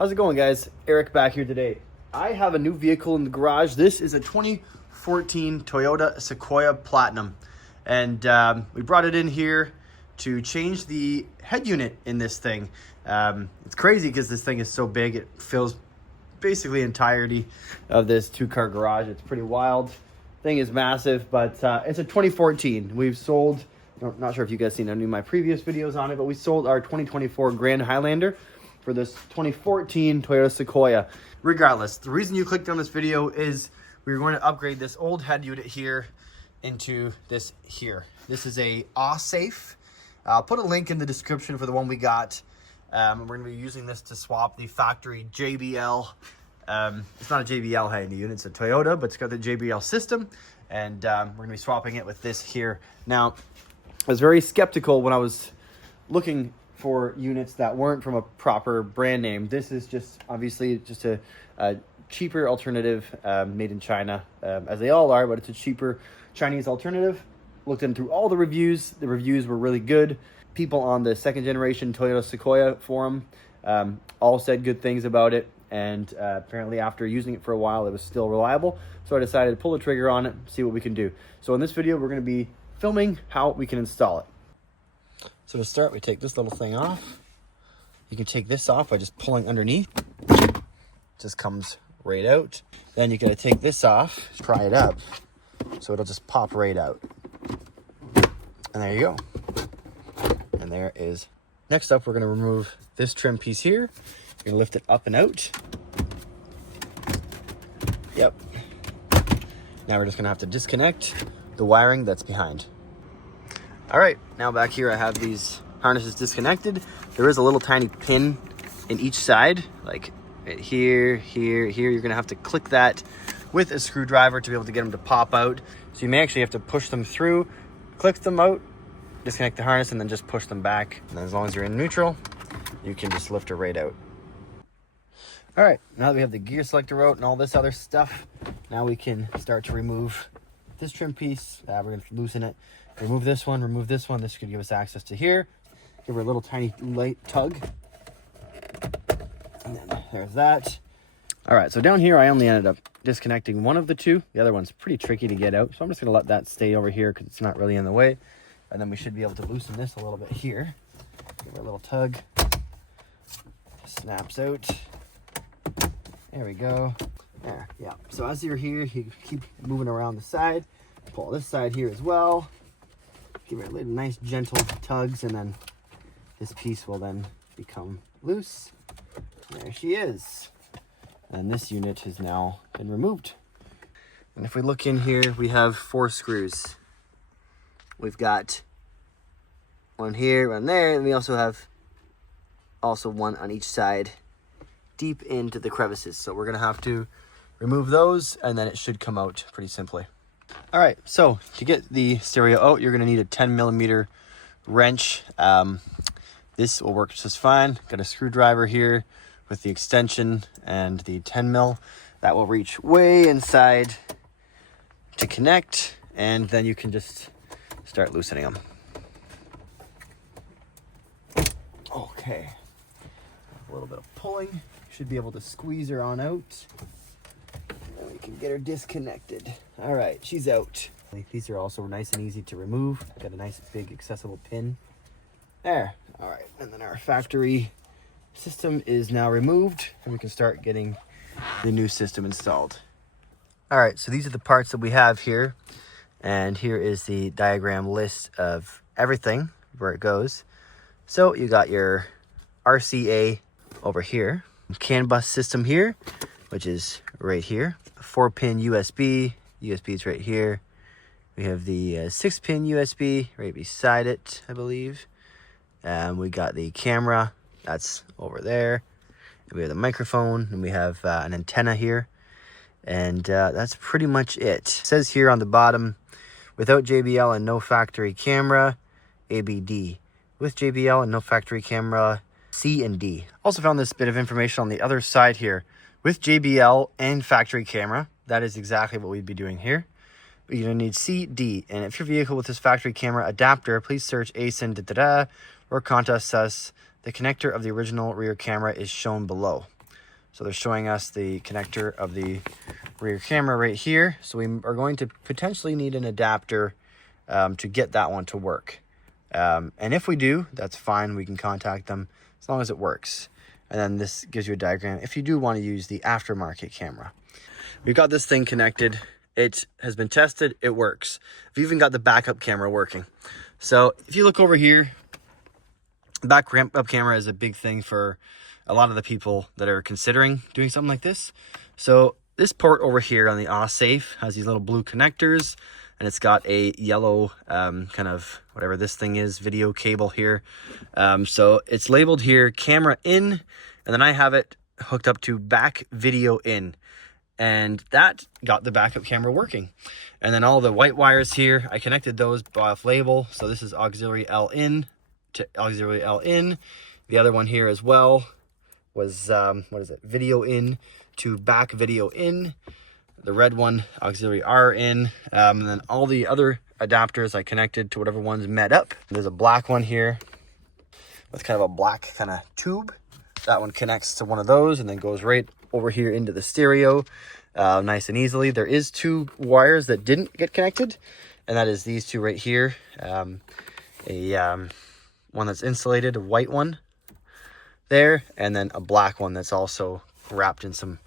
How's it going, guys? Eric back here today. I have a new vehicle in the garage. This is a 2014 Toyota Sequoia Platinum. And we brought it in here to change the head unit in this thing. It's crazy because this thing is so big. It fills basically entirety of this two-car garage. It's pretty wild. Thing is massive, but it's a 2014. We've sold, I'm not sure if you guys seen any of my previous videos on it, but we sold our 2024 Grand Highlander for this 2014 Toyota Sequoia. Regardless, the reason you clicked on this video is we're going to upgrade this old head unit here into this here. This is a Awesafe. I'll put a link in the description for the one we got. We're going to be using this to swap the factory JBL. It's not a JBL head unit, it's a Toyota, but it's got the JBL system. And we're going to be swapping it with this here. Now, I was very skeptical when I was looking for units that weren't from a proper brand name. This is just obviously just a cheaper alternative made in China, as they all are, but it's a cheaper Chinese alternative. Looked in through all the reviews. The reviews were really good. People on the second generation Toyota Sequoia forum all said good things about it. And apparently after using it for a while, it was still reliable. So I decided to pull the trigger on it, see what we can do. So in this video, we're going to be filming how we can install it. So to start, we take this little thing off. You can take this off by just pulling underneath. It just comes right out. Then you got to take this off, pry it up, so it'll just pop right out. And there you go. And there is. Next up, we're going to remove this trim piece here. You're going to lift it up and out. Yep. Now we're just going to have to disconnect the wiring that's behind. All right, now back here I have these harnesses disconnected. There is a little tiny pin in each side, like right here, here, here. You're gonna have to click that with a screwdriver to be able to get them to pop out. So you may actually have to push them through, click them out, disconnect the harness, and then just push them back. And then as long as you're in neutral, you can just lift it right out. All right, now that we have the gear selector out and all this other stuff, now we can start to remove this trim piece. We're gonna loosen it. Remove this one, remove this one. This could give us access to here. Give her a little tiny light tug. And then there's that. All right, so down here, I only ended up disconnecting one of the two. The other one's pretty tricky to get out. So I'm just gonna let that stay over here because it's not really in the way. And then we should be able to loosen this a little bit here. Give her a little tug. Snaps out. There we go. There, yeah. So as you're here, you keep moving around the side. Pull this side here as well. Give her a little nice gentle tugs, and then this piece will then become loose. There she is. And this unit has now been removed. And if we look in here, we have 4 screws. We've got one here, one there, and we also have one on each side deep into the crevices. So we're gonna have to remove those, and then it should come out pretty simply. All right, so to get the stereo out, you're gonna need a 10mm wrench. This will work just fine. Got a screwdriver here with the extension and the 10mm. That will reach way inside to connect, and then you can just start loosening them. Okay, a little bit of pulling. Should be able to squeeze her on out. And we can get her disconnected. All right, she's out. These are also nice and easy to remove. Got a nice big accessible pin. There. All right, and then our factory system is now removed, and we can start getting the new system installed. All right, so these are the parts that we have here, and here is the diagram list of everything, where it goes. So you got your RCA over here, CAN bus system here, which is right here. 4-pin USB. USB is right here. We have the 6-pin USB right beside it, I believe. We got the camera. That's over there. And we have the microphone, and we have an antenna here. And that's pretty much it. It says here on the bottom, without JBL and no factory camera, ABD. With JBL and no factory camera, C and D. Also found this bit of information on the other side here. With JBL and factory camera, that is exactly what we'd be doing here. You're going to need C, D. And if your vehicle with this factory camera adapter, please search ASIN or contact us. The connector of the original rear camera is shown below. So they're showing us the connector of the rear camera right here. So we are going to potentially need an adapter to get that one to work. And if we do, that's fine. We can contact them as long as it works. And then this gives you a diagram if you do want to use the aftermarket camera. We've got this thing connected. It has been tested. It works. We've even got the backup camera working. So if you look over here, backup camera is a big thing for a lot of the people that are considering doing something like this. So this port over here on the Awesafe has these little blue connectors, and it's got a yellow kind of whatever this thing is, video cable here. So it's labeled here camera in, and then I have it hooked up to back video in, and that got the backup camera working. And then all the white wires here, I connected those off label. So this is auxiliary L in to auxiliary L in. The other one here as well was what is it, video in to back video in. The red one, auxiliary R in, and then all the other adapters I connected to whatever one's met up. There's a black one here with kind of a black kind of tube. That one connects to one of those and then goes right over here into the stereo, nice and easily. There is 2 wires that didn't get connected, and that is these 2 right here. One that's insulated, a white one there, and then a black one that's also wrapped in some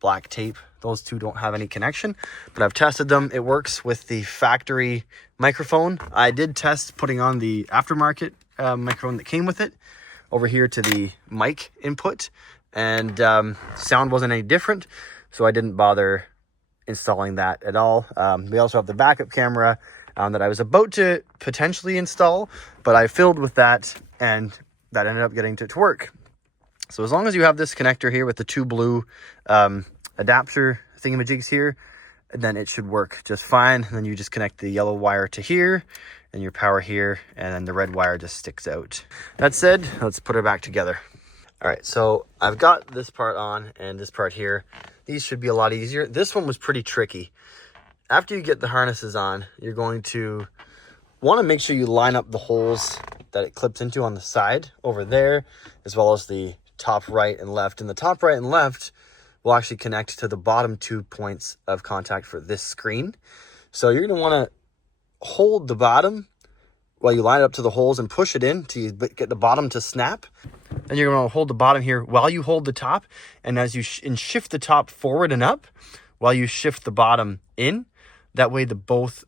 black tape. Those 2 don't have any connection, but I've tested them. It works with the factory microphone. I did test putting on the aftermarket microphone that came with it over here to the mic input, and sound wasn't any different, so I didn't bother installing that at all. We also have the backup camera that I was about to potentially install, but I filled with that, and that ended up getting to work. So as long as you have this connector here with the 2 blue adapter thingamajigs here, then it should work just fine. And then you just connect the yellow wire to here and your power here, and then the red wire just sticks out. That said, let's put it back together. All right, so I've got this part on and this part here. These should be a lot easier. This one was pretty tricky. After you get the harnesses on, you're going to want to make sure you line up the holes that it clips into on the side over there, as well as the top right and left. And the top right and left will actually connect to the bottom 2 points of contact for this screen. So you're going to want to hold the bottom while you line it up to the holes and push it in to get the bottom to snap. Then you're going to hold the bottom here while you hold the top, and as you shift the top forward and up while you shift the bottom in. That way the both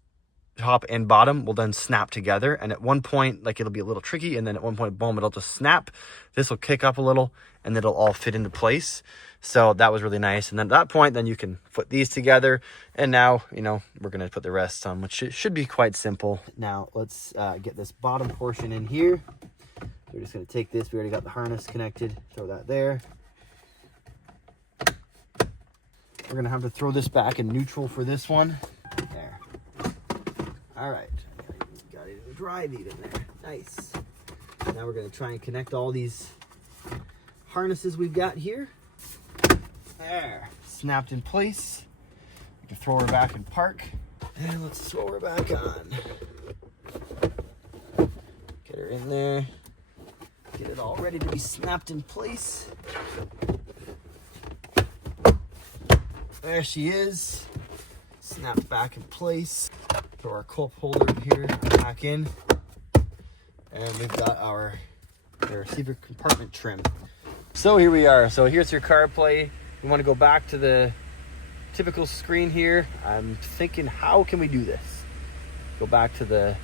top and bottom will then snap together, and at one point, like, it'll be a little tricky, and then at one point, boom, it'll just snap. This will kick up a little, and it'll all fit into place. So that was really nice. And then at that point, then you can put these together, and now, you know, we're going to put the rest on, which should be quite simple. Now let's get this bottom portion in here. We're just going to take this, we already got the harness connected, throw that there. We're going to have to throw this back in neutral for this one. There. All right. Got it, a dry bead in there. Nice. Now we're going to try and connect all these harnesses we've got here. There. Snapped in place. We can throw her back in park. And let's throw her back on. Get her in there. Get it all ready to be snapped in place. There she is. Snapped back in place. Throw our cup holder here back in. And we've got our receiver compartment trim. So here we are. So here's your CarPlay. We want to go back to the typical screen here. I'm thinking, how can we do this? Go back to the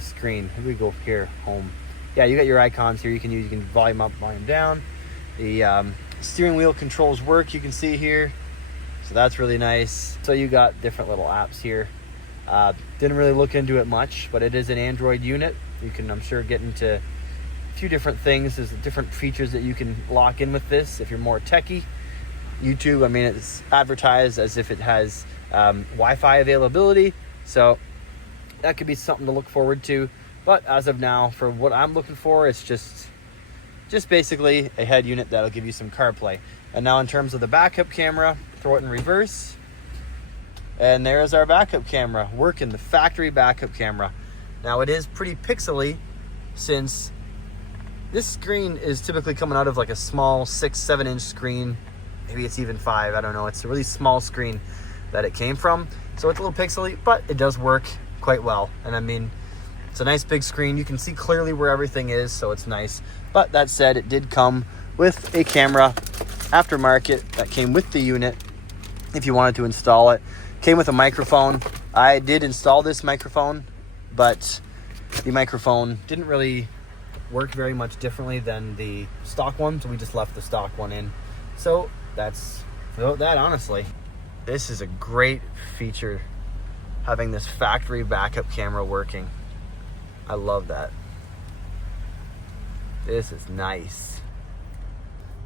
screen. Here we go here, home. Yeah, you got your icons here. You can volume up, volume down. The steering wheel controls work, you can see here. So that's really nice. So you got different little apps here. Didn't really look into it much, but it is an Android unit. You can, I'm sure, get into a few different things. There's different features that you can lock in with this if you're more techie. YouTube, I mean, it's advertised as if it has Wi-Fi availability. So that could be something to look forward to. But as of now, for what I'm looking for, it's just basically a head unit that'll give you some CarPlay. And now in terms of the backup camera, throw it in reverse. And there's our backup camera, working, the factory backup camera. Now it is pretty pixely, since This screen is typically coming out of like a small 6-7 inch screen. Maybe it's even 5, I don't know. It's a really small screen that it came from. So it's a little pixely, but it does work quite well. And I mean, it's a nice big screen. You can see clearly where everything is, so it's nice. But that said, it did come with a camera, aftermarket, that came with the unit if you wanted to install it. Came with a microphone. I did install this microphone, but the microphone didn't really work very much differently than the stock one, so we just left the stock one in. So that's about that, honestly. This is a great feature, having this factory backup camera working. I love that. This is nice.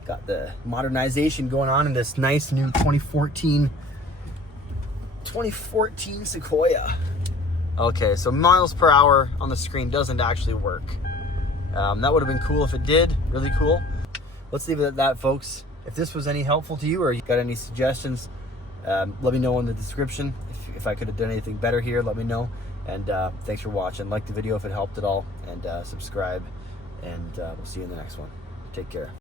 Got the modernization going on in this nice new 2014 Sequoia. Okay, so miles per hour on the screen doesn't actually work. That would have been cool if it did, really cool. Let's leave it at that, folks. If this was any helpful to you or you got any suggestions, let me know in the description. If I could have done anything better here, let me know. And thanks for watching. Like the video if it helped at all, and subscribe. And we'll see you in the next one. Take care.